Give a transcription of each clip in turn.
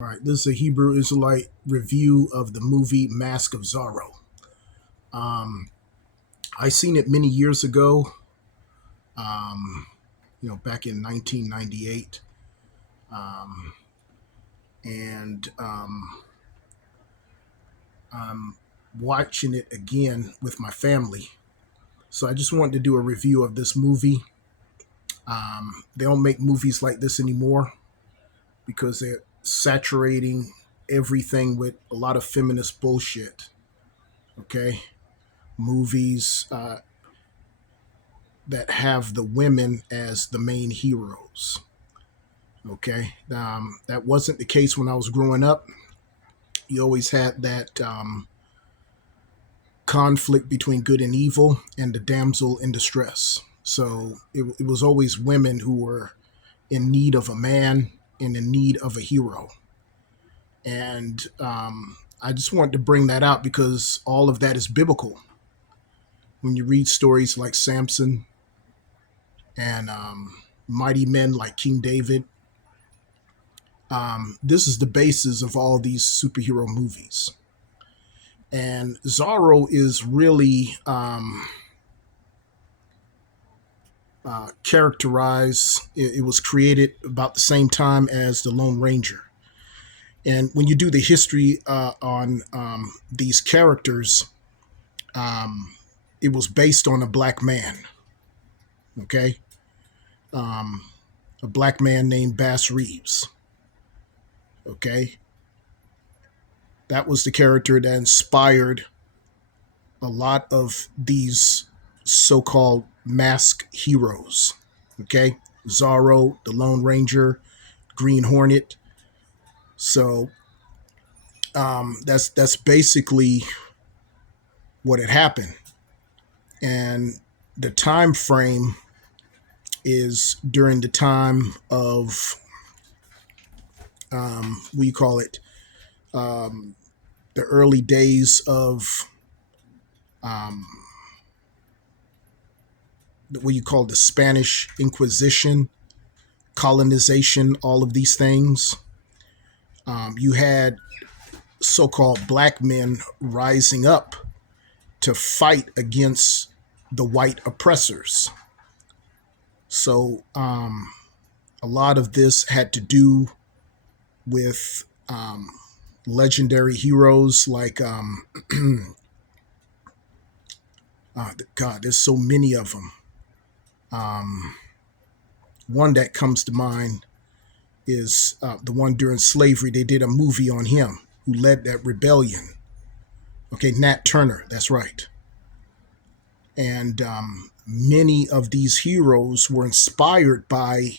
All right, this is a Hebrew Israelite review of the movie Mask of Zorro. Um, I seen it many years ago, um, back in 1998, um, and I'm watching it again with my family. So I just wanted to do a review of this movie. They don't make movies like this anymore because they're saturating everything with a lot of feminist bullshit. Okay, movies that have the women as the main heroes. Okay, that wasn't the case when I was growing up. You always had that conflict between good and evil and the damsel in distress. So it was always women who were in need of a man and in need of a hero. And I just wanted to bring that out because all of that is biblical. When you read stories like Samson and mighty men like King David, this is the basis of all these superhero movies. And Zorro is really characterized, it was created about the same time as the Lone Ranger. And when you do the history on these characters, it was based on a black man, okay? A black man named Bass Reeves, okay? That was the character that inspired a lot of these so-called masked heroes. Okay, Zorro, the Lone Ranger, Green Hornet. So that's basically what had happened, and the time frame is during the time of we call it the early days of what you call the Spanish Inquisition, colonization, all of these things. You had so-called black men rising up to fight against the white oppressors. So a lot of this had to do with legendary heroes like God, there's so many of them. One that comes to mind is the one during slavery. They did a movie on him who led that rebellion. Okay, Nat Turner, that's right. And many of these heroes were inspired by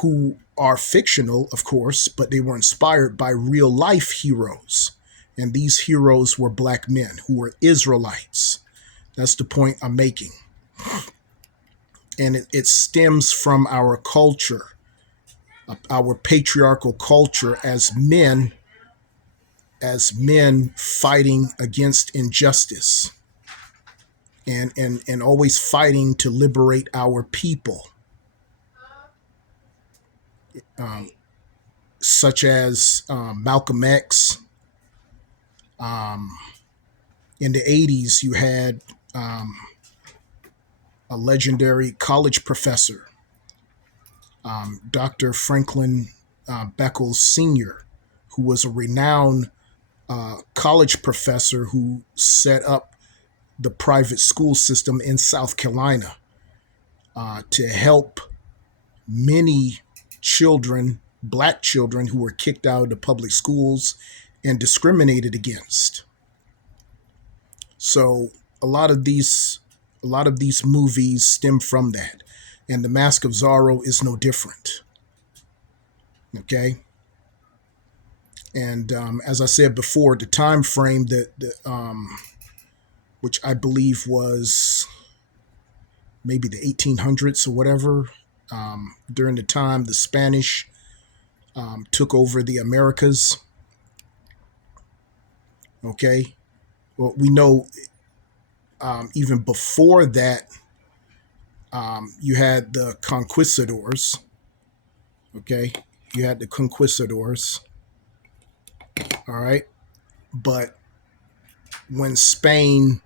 who are fictional, of course, but they were inspired by real life heroes. And these heroes were black men who were Israelites. That's the point I'm making. And it stems from our culture, our patriarchal culture as men fighting against injustice and always fighting to liberate our people, such as Malcolm X. In the 80s, you had a legendary college professor, Dr. Franklin Beckles Sr., who was a renowned college professor who set up the private school system in South Carolina to help many children, black children, who were kicked out of the public schools and discriminated against. So a lot of these movies stem from that, and The Mask of Zorro is no different. Okay, and as I said before, the time frame which I believe was maybe the 1800s or whatever, during the time the Spanish took over the Americas. Okay, well, we know even before that, you had the conquistadors. Okay, you had the conquistadors. All right, but when Spain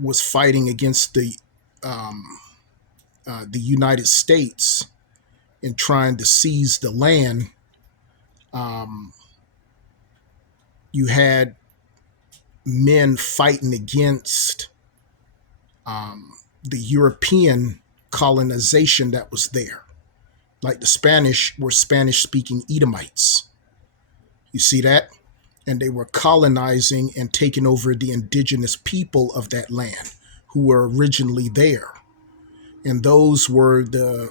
was fighting against the United States and trying to seize the land, um, you had men fighting against the European colonization that was there. Like the Spanish were Spanish speaking Edomites. You see that? And they were colonizing and taking over the indigenous people of that land who were originally there. And those were the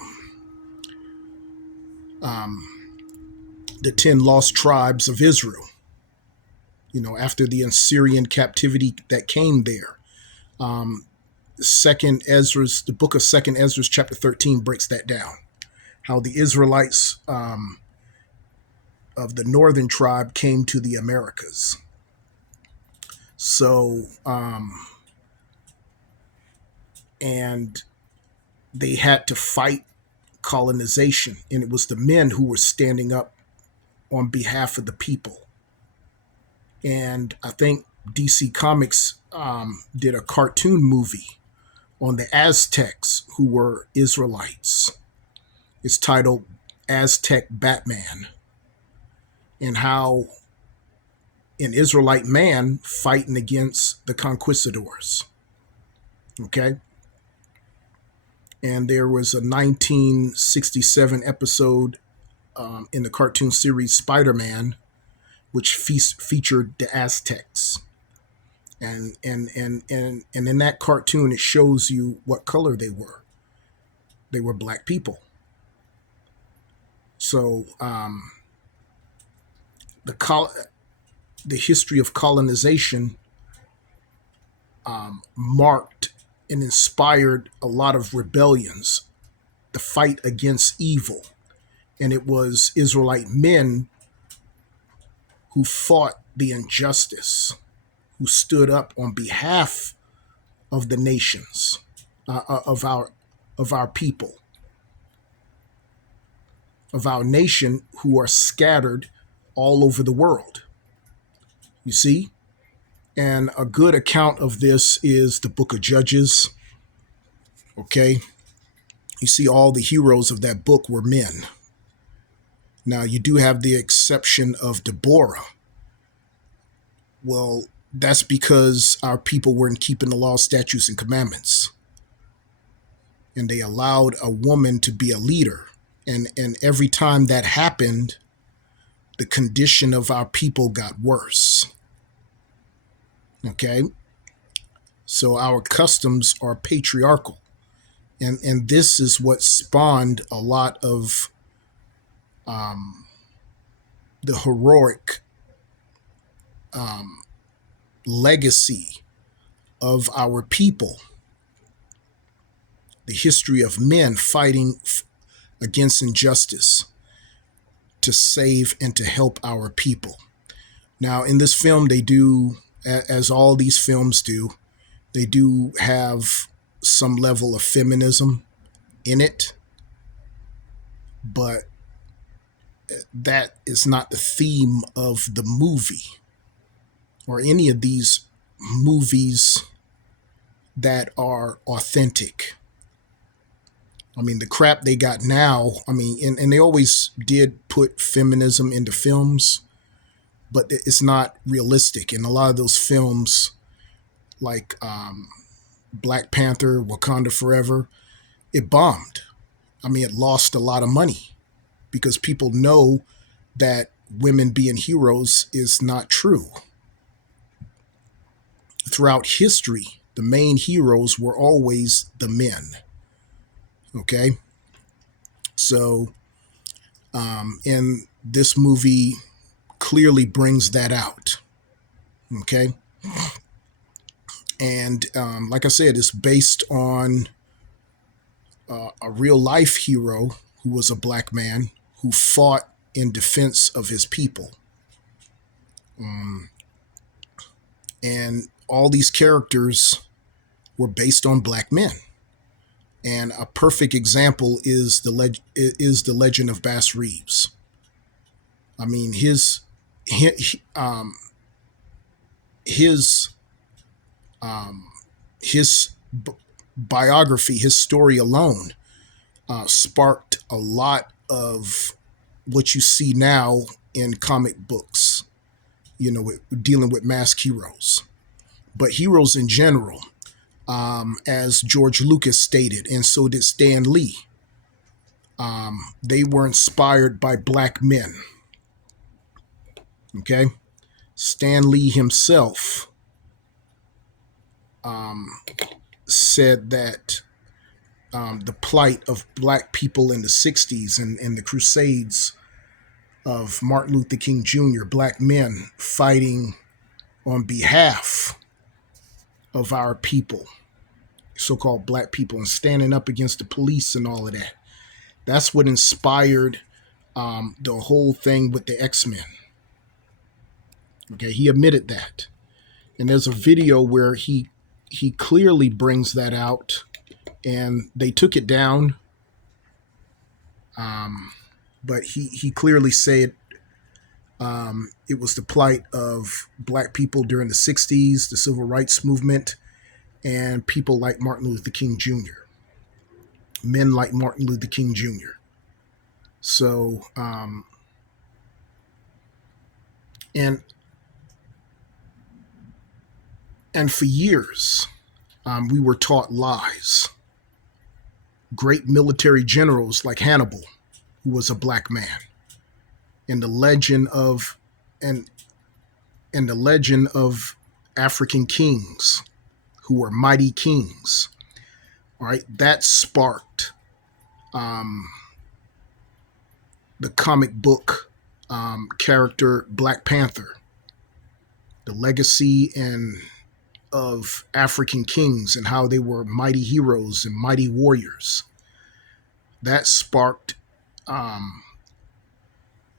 10 lost tribes of Israel, after the Assyrian captivity that came there. Second Ezra's, the book of Second Ezra's chapter 13 breaks that down. How the Israelites of the northern tribe came to the Americas. So, and they had to fight colonization, and it was the men who were standing up on behalf of the people. And I think DC Comics did a cartoon movie on the Aztecs who were Israelites. It's titled Aztec Batman, and how an Israelite man fighting against the conquistadors. Okay. And there was a 1967 episode in the cartoon series Spider-Man, which featured the Aztecs. And in that cartoon, it shows you what color they were. They were black people. So the history of colonization marked and inspired a lot of rebellions, the fight against evil. And it was Israelite men who fought the injustice, who stood up on behalf of the nations, of our people, of our nation, who are scattered all over the world. You see? And a good account of this is the book of Judges. Okay? You see, all the heroes of that book were men. Now, you do have the exception of Deborah. Well, that's because our people weren't keeping the law, statutes, and commandments. And they allowed a woman to be a leader. And every time that happened, the condition of our people got worse. Okay? So our customs are patriarchal. And this is what spawned a lot of the heroic legacy of our people. The history of men fighting against injustice to save and to help our people. Now, in this film, they do, as all these films do, they do have some level of feminism in it, but that is not the theme of the movie or any of these movies that are authentic. I mean, the crap they got now, I mean, and they always did put feminism into films, but it's not realistic. And a lot of those films, like Black Panther, Wakanda Forever, it bombed. I mean, it lost a lot of money because people know that women being heroes is not true. Throughout history, the main heroes were always the men. Okay? So, and this movie clearly brings that out. Okay? And like I said, it's based on a real life hero who was a black man who fought in defense of his people. And all these characters were based on black men. And a perfect example is the legend of Bass Reeves. I mean, his his um, his biography, his story alone, sparked a lot of what you see now in comic books. Dealing with masked heroes, but heroes in general, as George Lucas stated, and so did Stan Lee. They were inspired by black men. Okay, Stan Lee himself said that the plight of black people in the 60s and the Crusades of Martin Luther King Jr., black men fighting on behalf of our people, so-called black people, and standing up against the police and all of that. That's what inspired the whole thing with the X-Men. Okay, he admitted that. And there's a video where he clearly brings that out, and they took it down. But he clearly said it was the plight of black people during the 60s, the civil rights movement, and people like Martin Luther King Jr., men like Martin Luther King Jr. So, and for years, we were taught lies. Great military generals like Hannibal, who was a black man, and the legend of African kings who were mighty kings. All right, that sparked the comic book character Black Panther, the legacy of African kings and how they were mighty heroes and mighty warriors. That sparked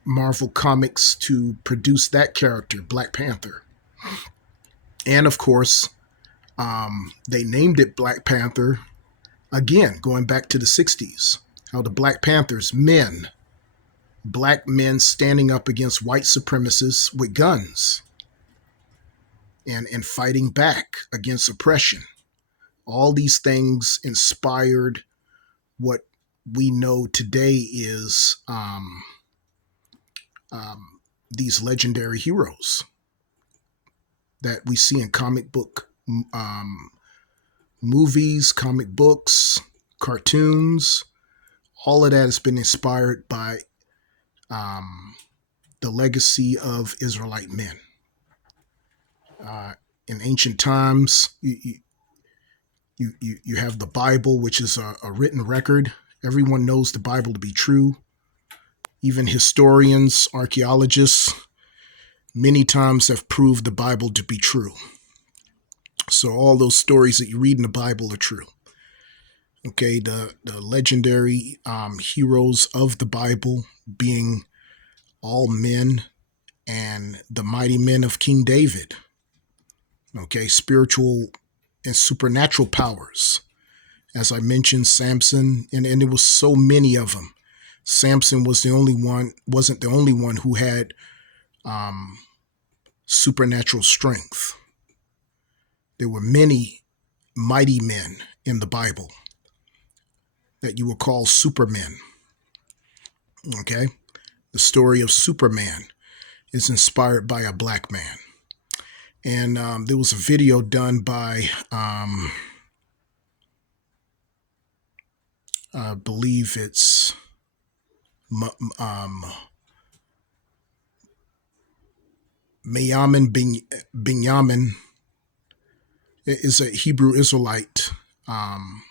Marvel Comics to produce that character, Black Panther. And of course, they named it Black Panther, again, going back to the 60s, how the Black Panthers, black men standing up against white supremacists with guns and fighting back against oppression. All these things inspired what we know today is these legendary heroes that we see in comic book movies, comic books, cartoons. All of that has been inspired by the legacy of Israelite men. In ancient times, you have the Bible, which is a written record. Everyone knows the Bible to be true. Even historians, archaeologists, many times have proved the Bible to be true. So all those stories that you read in the Bible are true. Okay, the legendary heroes of the Bible being all men and the mighty men of King David. Okay, spiritual and supernatural powers. As I mentioned, Samson, and there was so many of them. Samson wasn't the only one who had supernatural strength. There were many mighty men in the Bible that you would call supermen. Okay? The story of Superman is inspired by a black man. And there was a video done by, I believe it's Mayamin Binyamin, is a Hebrew Israelite on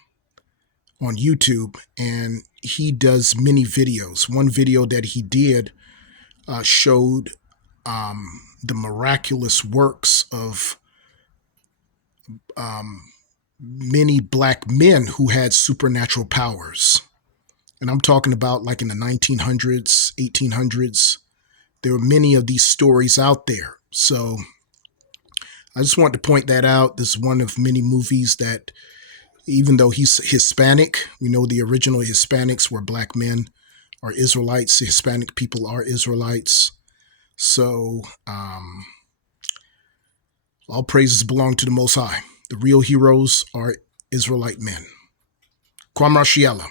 YouTube, and he does many videos. One video that he did showed the miraculous works of many black men who had supernatural powers. And I'm talking about like in the 1900s, 1800s. There were many of these stories out there. So I just wanted to point that out. This is one of many movies that Even though he's Hispanic, we know the original Hispanics were black men, are Israelites. The Hispanic people are Israelites. So all praises belong to the Most High. The real heroes are Israelite men. Kwam Rashiela.